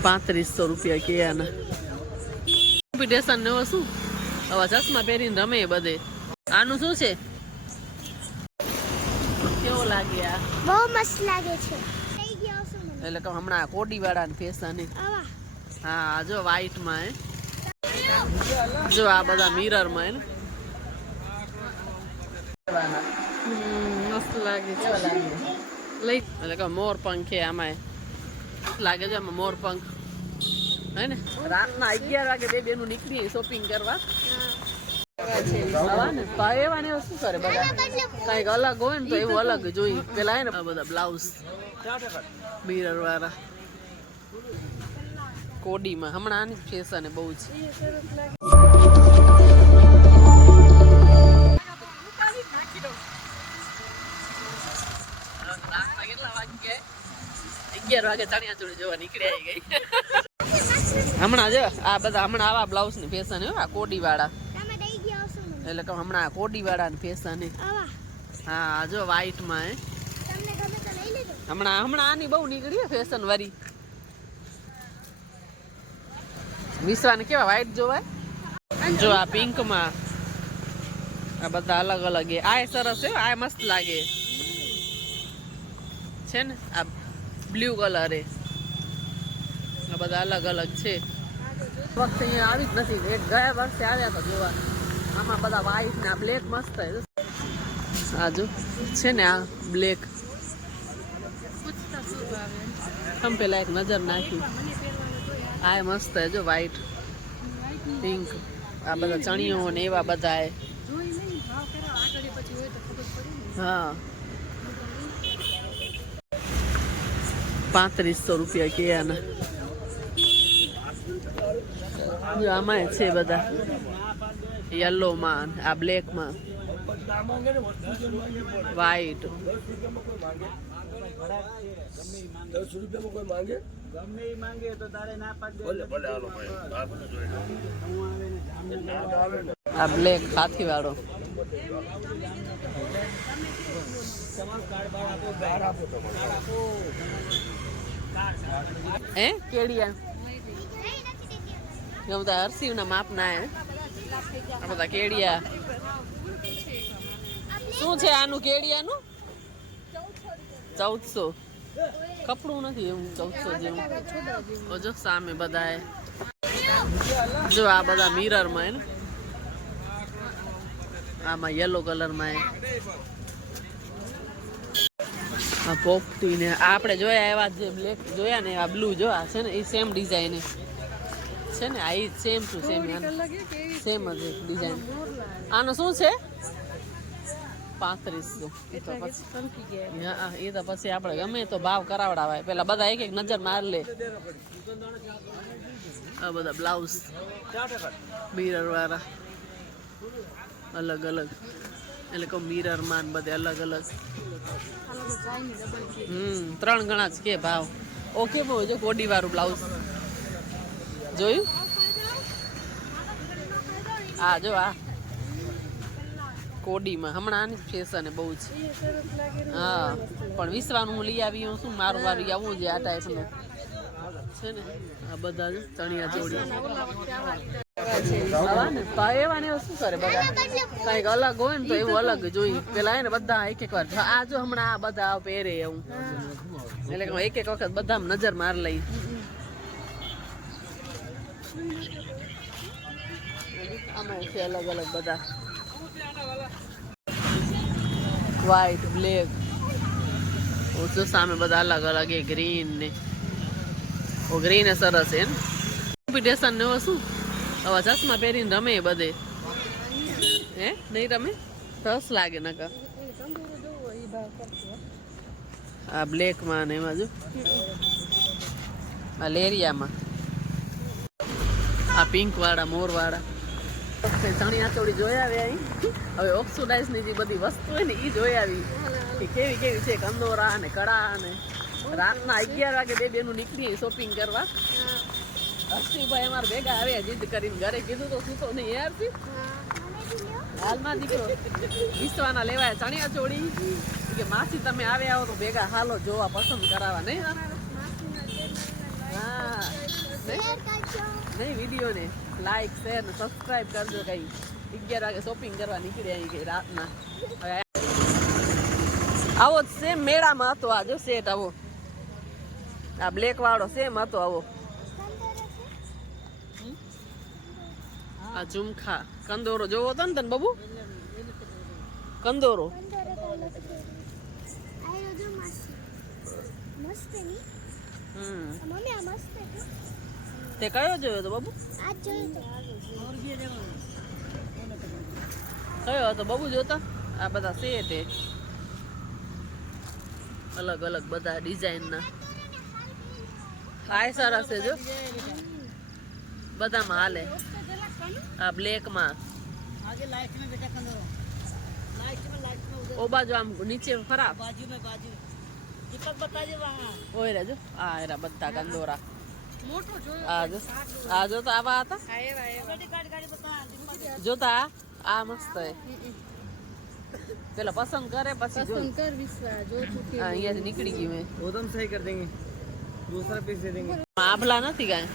₹3500 કે આના કોમ્પિટિશન ને શું હવે ચશ્મા પહેરીને રમે બધે આનું શું છે કેવો લાગે આ બહુ મસ્ત લાગે છે એટલે કે હમણાં કોડી વાળાની ફેશન હા જો વ્હાઈટ માં જો આ બધા મિરર માં મસ્ત લાગે છે લઈ એટલે કે મોર પંખ છે આમાં લાગે છે આમાં મોર પંખ હે ને રાતના 11 વાગે બેનું નીકળી શોપિંગ કરવા એવા ને શું કરે બધા કઈક અલગ હોય ને તો એવું અલગ જોઈ પેલા હે ને બધા બ્લાઉઝ મિરર વાળા કોડીમાં હમણાં આની ફેશન બહુ છે કેટલા વાગે 11 વાગે ચણિયા ચોળી જોવા નીકળી આવી ગઈ હમણાં જો આ બધા હમણાં આવા બ્લાઉઝ ની ફેશન આ કોડી વાળા એટલે કે હમણાં કોડી વાળાની ફેશન હા જો વ્હાઈટ માં હમણાં આની બહુ નીકળી ફેશન વાળી વિશ્વાને કેવા વ્હાઈટ જોવાય જો આ પિંક માં આ બધા અલગ અલગ આ સરસ છે આ મસ્ત લાગે છે ને આ બ્લુ કલર આ બધા અલગ અલગ છે વખતે અહીંયા આવી જ નથી એક ગયા વર્ષે આવ્યા હતા જોવા આમાં બધા વ્હાઈટ ને આ બ્લેક મસ્ત આ જો છે ને આ બ્લેક આમ પેલા એક નજર નાખી આ મસ્ત જો વ્હાઈટ પિંક આ બધા ચણિયો ને એવા બધા હા ₹3500 કે આના આમાં છે બધા યલો માં આ બ્લેક માં વ્હાઈટ આ બ્લેક હાથી વાળો કેડિયા બધા હરસિવ ના માપ ના આ બધા કેડિયા શું છે આનું કેડિયાનું 1400 કપડું નથી એવું 1400 જેવું જો સામે બધા જો આ બધા મિરર માં આમાં યલો કલર માં આ પોપટી ને આપણે જોયા એવા જે બ્લેક જોયા ને આ બ્લુ જોયા છે ને એ સેમ ડિઝાઇન છે ને આ સેમ ટુ સેમ સેમ જ ડિઝાઇન આનું શું છે 3500 એ તો પછી આપણે ગમે તો ભાવ કરાવડાવાય પેલા બધા એક એક નજર માર લે આ બધા બ્લાઉઝ મિરર વાળા અલગ અલગ એટલે કે મિરર માં બધે અલગ અલગ 3 ગણા જ કે ભાવ ઓકે બહુ જો કોડી વાળું બ્લાઉઝ જોયું આ જો આ કોડીમાં હમણાં આની ફેશન બહુ છે હા પણ વિશ્વાનું હું લઈ આવી શું મારું આવું છે આ ટાઈપનું છે ને આ બધા ચણિયા ચોળી એવા ને શું કરે બધા કઈક અલગ હોય ને તો એવું અલગ જોઈ પેલા હે ને બધા એક એક વાર આ જો હમણાં આ બધા પહેરે એવું એટલે કે એક એક વખત બધા નજર માર લઈ આમાં છે અલગ અલગ બધા વ્હાઈટ બ્લેક ઓછો સામે બધા અલગ અલગ એ ગ્રીન ને ઓ ગ્રીન એ સરસ છે કોમ્પિટિશન ને શું હવે ચશ્મા પહેરીને રમે બધે હે નહીં રમે સરસ લાગે નકર આ બ્લેક માં ને એમાં જો આ લેરિયામાં આ પિંક વાળા મોર વાળા ચણિયા ચોળી જોઈ આવી અહીં હવે ઓક્સિડાઇઝ ની જે બધી વસ્તુ હોય ને એ જોઈ આવી કેવી કેવી છે કંદોરા ને કડા ને રાતના 11 વાગે બેનું નીકળી શોપિંગ કરવા હર્ષિભાઈ અમારે ભેગા આવ્યા જીદ કરીને ઘરે કીધું તો શું તો નહીં યારથી હાલમાં દીકરો વિશ્વાના લેવાય ચણિયા ચોળી કે માસી તમે આવ્યા હો તો ભેગા હાલો જોવા પસંદ કરાવવા નહીં હા નહીં વિડીયોને લાઈક શેર ને સબસ્ક્રાઇબ કરજો. કઈ 11 વાગે શોપિંગ કરવા નીકળ્યા અહીં કઈ રાતના. હવે આવો સેમ મેળામાં હતો આ જો સેટ આવો આ બ્લેક વાળો સેમ હતો આવો આ ઝુમખા કંદોરો જોવો હતો ને તને બબુ કંદોરો તે કયો જોયો તો બબુ કયો હતો બબુ જોતા આ બધા સેટ હે અલગ અલગ બધા ડિઝાઇન ના હાય સરસ છે જો બધામાં હાલે આ બ્લેક માં ઓ બાજુ આમ નીચે ખરાબ ઓય રે જો આ એરા બધા કંદોરા આ જો તો આવા હતા જોતા આ મસ્ત હે પેલા પસંદ કરે પછી પસंद कर विश्वास जो चुके यहाँ से निकली गई मैं वो तो हम सही कर देंगे दूसरा पीस दे देंगे आभला નથી કાય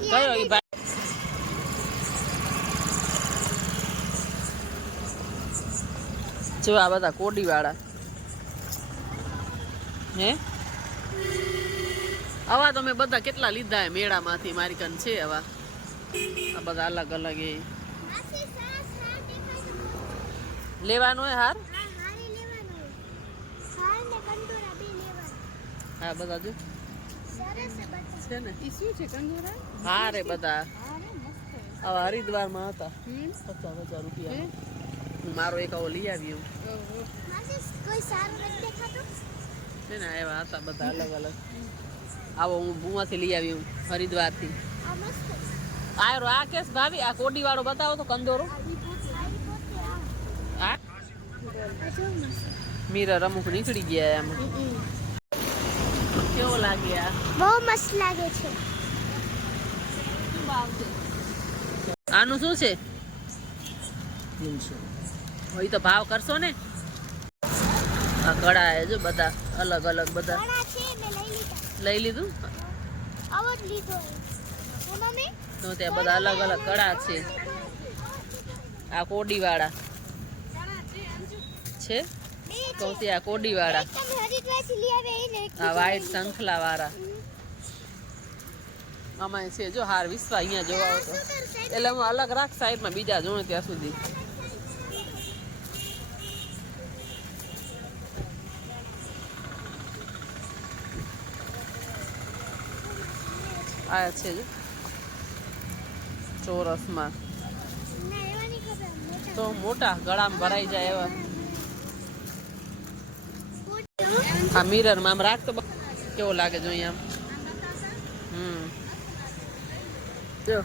કયો ઈ ભાઈ જો આ બધા કોડી વાળા હે આવા તો મેં બધા કેટલા લીધા હે મેળામાંથી મારી કન છે આવા આ બધા અલગ અલગ એ લેવાનો હે હાર હા બધા જો છે ને ઈ શું છે કંદોરા હા રે બધા આવા હરિદ્વારમાં હતા 50,000 રૂપિયા મારો એક આવો લઈ આવ્યો કોઈ સારું નથી દેખાતો છે ને એવા હતા બધા અલગ અલગ આવો હું બુમાંથી લઈ આવ્યો હરિદ્વારથી આ મસ્ત આયરો આ કેસ ભાભી આ કોડી વાળો બતાવો તો કંદોરો આ મીરા અમુક નીકળી ગયા એમ કેવો લાગે આ બહુ મસ્ત લાગે છે આનું શું છે 300 હોય તો ભાવ કરશો ને આ કડા હે જો બધા અલગ અલગ બધા કડા છે મે લઈ લીધું આવો જ લીધો મમ્મી તો તે બધા અલગ અલગ કડા છે આ કોડી વાળા છે તો તે આ કોડી વાળા આ વ્હાઈટ શંખલા વાળા આમાં છે જો હાર વિશ્વા અહીંયા જોવા આવતો એટલે હું અલગ રાખ સાઈડમાં બીજા જોઉં ત્યાં સુધી આ છે જો ચોરસમાં તો મોટા ગળામાં ભરાઈ જાય એવા આ મિરર માં આમ રાખ તો કેવો લાગે જો અહીંયા જો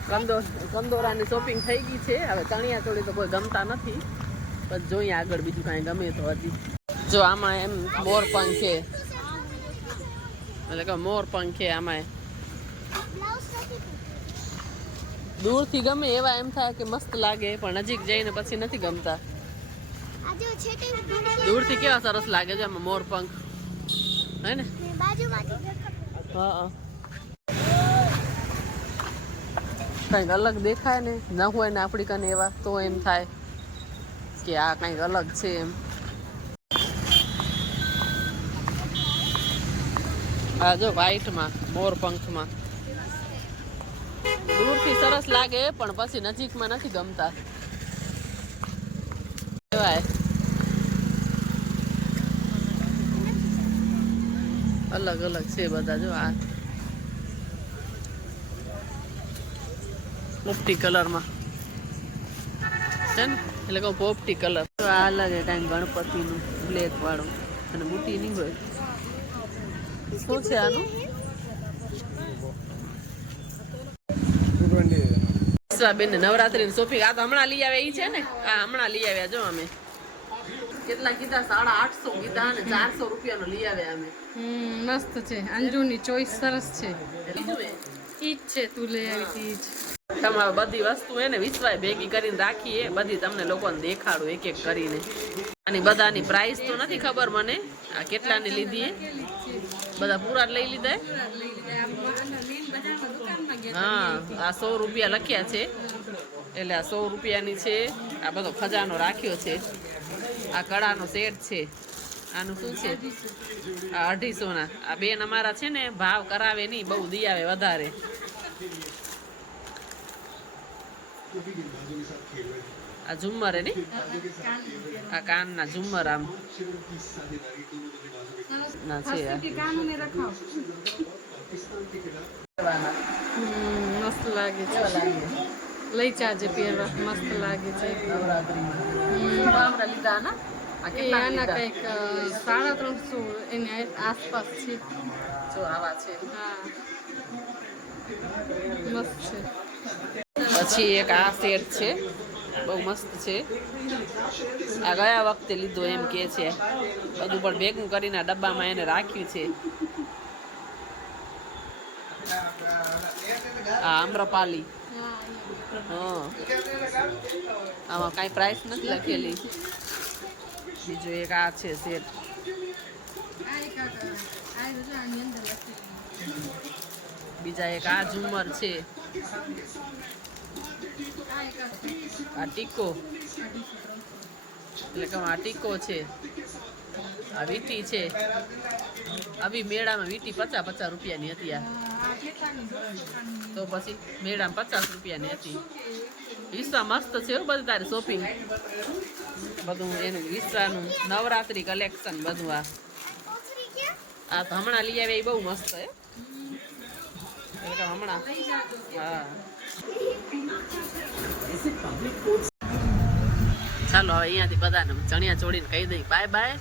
કંદોરાની શોપિંગ થઈ ગઈ છે હવે ચણિયા ચોળી તો કોઈ ગમતા નથી બસ જોઈએ આગળ બીજું કાંઈ ગમે તો હજી જો આમાં એમ મોર પંખ છે એટલે કે મોર પંખ છે આમાં દૂરથી ગમે એવા એમ થાય કે મસ્ત લાગે પણ નજીક જઈને પછી નથી ગમતા દૂરથી કેવા સરસ લાગે છે આમાં મોર પંખ હે ને હા કંઈક અલગ દેખાય ને ન હોય ને આપણી કને એવા તો એમ થાય કે આ કંઈક અલગ છે એમ આ જો વ્હાઈટમાં મોર પંખમાં દૂરથી સરસ લાગે પણ પછી નજીકમાં નથી ગમતા કેવાય અલગ અલગ છે બધા જો આ પોપટી કલરમાં છે ને એટલે કહું પોપટી કલર આ અલગ કાંઈ ગણપતિનું બ્લેક વાળું અને બુટી નહીં હોય શું છે આનું બેન નવરાત્રી શોપિંગ આ તો હમણાં લઈ આવ્યા ઈ છે ને આ હમણાં લઈ આવ્યા જો અમે કેટલા કીધા 850 કીધા અને 400 રૂપિયાનો લઈ આવ્યા અમે મસ્ત છે અંજુની ચોઈસ સરસ છે ઈ જ છે તું લઈ આવી ઈ જ તમારે બધી વસ્તુ એને વિશ્વાય ભેગી કરીને રાખીએ બધી તમને લોકોને દેખાડું એક એક કરીને અને બધાની પ્રાઇસ તો નથી ખબર મને આ કેટલાની લીધી બધા પૂરા જ લઈ લીધા હે? હા આ 100 રૂપિયા લખ્યા છે એટલે આ 100 રૂપિયાની છે. આ બધો ખજાનો રાખ્યો છે. આ કડાનો સેટ છે. આનું શું છે? આ 250 ના. આ બેન અમારા છે ને ભાવ કરાવે નહીં, બહુ દી આવે વધારે. આ ઝુમ્મર હે ને, આ કાનના ઝુમ્મર આમ ના છે. મસ્ત લાગે છે. લઈ જાજે પહેરવા, મસ્ત લાગે છે. આના કંઈક 350 એની આસપાસ છે. જો આવા છે. હા મસ્ત છે. પછી એક આ સેટ છે, બહુ મસ્ત છે. આ ગયા વખતે લીધો એમ કે છે. બધું પણ ભેગું કરીને આ ડબ્બામાં એને રાખ્યું છે. આ આમ્રપાલી. હા આમાં કાંઈ પ્રાઇસ નથી લખેલી. બીજું એક આ છે સેટ. બીજા એક આ ઝુમ્મર છે. આ ટીકો એટલે કે આ ટીકો છે. આ વીટી છે. આવી મેળામાં વીટી 50 રૂપિયાની હતી. આ તો પછી મેળામાં 50 રૂપિયાની હતી. વિશ્વા મસ્ત છે બધું તારે શોપિંગ બધું એનું વિશ્વાનું નવરાત્રી કલેક્શન બધું. આ તો હમણાં લઈ આવે એ બહુ મસ્ત હે. હમણાં હા ચાલો હવે અહીંયાથી બધાને ચણિયા ચોળીને કહી દઈ બાય બાય.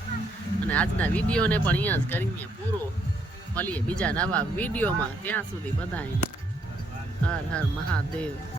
અને આજના વિડીયોને પણ અહીંયા જ કરીને પૂરો. મળીએ બીજા નવા વિડીયોમાં. ત્યાં સુધી બધાને હર હર મહાદેવ.